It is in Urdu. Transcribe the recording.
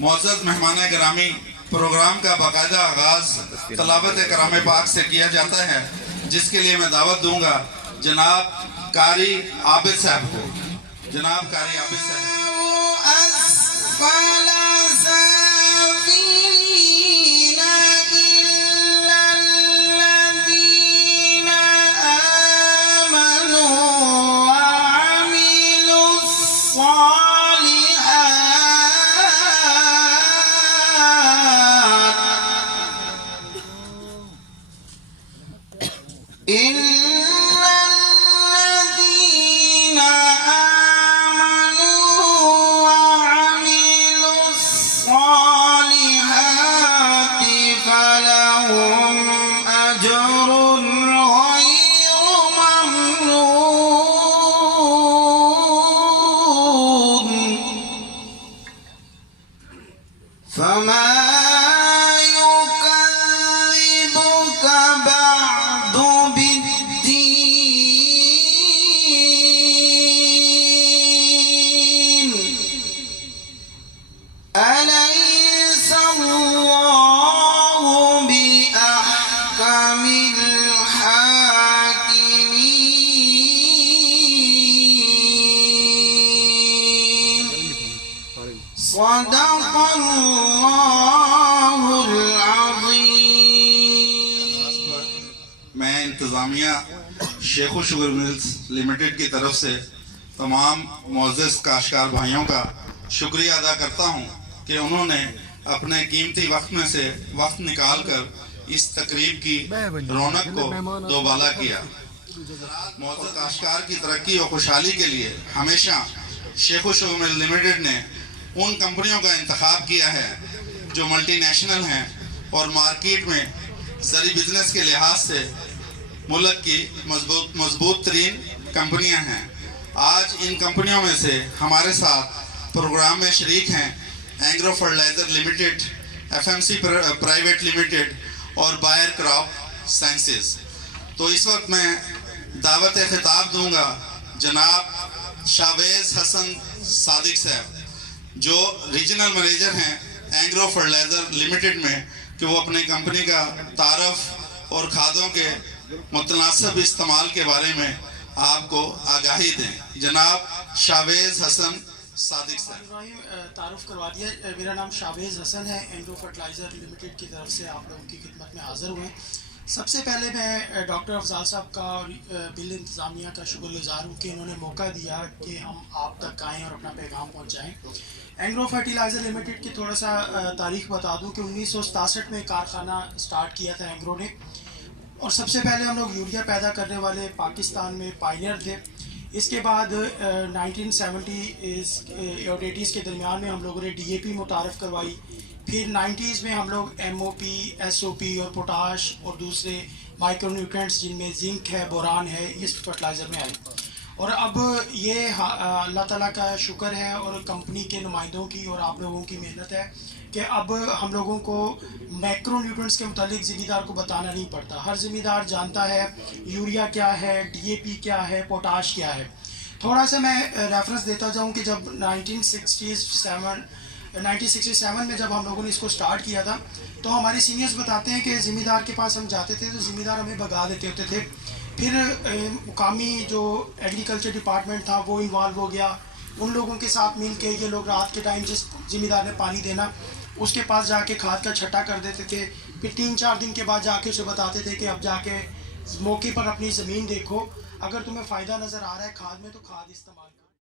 معزز مہمان گرامی، پروگرام کا باقاعدہ آغاز تلاوت کلام پاک سے کیا جاتا ہے، جس کے لیے میں دعوت دوں گا جناب قاری عابد صاحب کو۔ جناب قاری عابد صاحب۔ میں انتظامیہ شیخ و شوگر ملز لمیٹڈ کی طرف سے تمام معزز کاشتکار بھائیوں کا شکریہ ادا کرتا ہوں کہ انہوں نے اپنے قیمتی وقت میں سے وقت نکال کر اس تقریب کی رونق کو دوبالا کیا۔ معزز کاشتکار کی ترقی و خوشحالی کے لیے ہمیشہ شیخ و شوگر ملز لمیٹڈ نے ان کمپنیوں کا انتخاب کیا ہے جو ملٹی نیشنل ہیں اور مارکیٹ میں زرعی بزنس کے لحاظ سے ملک کی مضبوط ترین کمپنیاں ہیں۔ آج ان کمپنیوں میں سے ہمارے ساتھ پروگرام میں شریک ہیں Engro fertilizer limited, F M C private limited اور بائر کراپ سائنسز۔ تو اس وقت میں دعوت خطاب دوں گا جناب شاویز حسن صادق صاحب، جو ریجنل مینیجر ہیں اینگرو فرٹیلائزر لمیٹڈ میں، کہ وہ اپنی کمپنی کا تعارف اور کھادوں کے متناسب استعمال کے بارے میں آپ کو آگاہی دیں۔ جناب شاویز حسن صادق صاحب۔ تعارف کروا دیا، میرا نام شاویز حسن ہے، اینگرو فرٹیلائزر لمیٹڈ کی طرف سے آپ لوگوں کی خدمت میں حاضر ہوئے۔ سب سے پہلے میں ڈاکٹر افضال صاحب کا اور بل انتظامیہ کا شکر گزار ہوں کہ انہوں نے موقع دیا کہ ہم آپ تک آئیں اور اپنا پیغام پہنچائیں۔ اینگرو فرٹیلائزر لمیٹڈ کی تھوڑا سا تاریخ بتا دوں کہ 1967 میں کارخانہ سٹارٹ کیا تھا اینگرو نے، اور سب سے پہلے ہم لوگ یوریا پیدا کرنے والے پاکستان میں پائنیئر تھے۔ اس کے بعد 1970 اور 80s کے درمیان میں ہم لوگوں نے ڈی اے پی متعارف کروائی، پھر 90s میں ہم لوگ ایم او پی، ایس او پی اور پوٹاش اور دوسرے مائکرو نیوٹرینٹس جن میں زنک ہے، بوران ہے، اس فرٹیلائزر میں آئی۔ اور اب یہ اللہ تعالیٰ کا شکر ہے اور کمپنی کے نمائندوں کی اور آپ لوگوں کی محنت ہے کہ اب ہم لوگوں کو مائکرو نیوٹرینٹس کے متعلق ذمہ دار کو بتانا نہیں پڑتا۔ ہر ذمہ دار جانتا ہے یوریا کیا ہے، ڈی اے پی کیا ہے، پوٹاش کیا ہے۔ تھوڑا سا میں ریفرنس دیتا جاؤں کہ جب 1967 میں جب ہم لوگوں نے اس کو سٹارٹ کیا تھا تو ہمارے سینئرز بتاتے ہیں کہ ذمہ دار کے پاس ہم جاتے تھے تو ذمہ دار ہمیں بھگا دیتے ہوتے تھے۔ پھر مقامی جو ایگریکلچر ڈپارٹمنٹ تھا وہ انوالو ہو گیا، ان لوگوں کے ساتھ مل کے یہ لوگ رات کے ٹائم جس ذمہ دار نے پانی دینا اس کے پاس جا کے کھاد کا چھٹا کر دیتے تھے۔ پھر 3-4 دن کے بعد جا کے اسے بتاتے تھے کہ اب جا کے موقع پر اپنی زمین دیکھو، اگر تمہیں فائدہ نظر آ رہا ہے کھاد میں تو کھاد استعمال کرو۔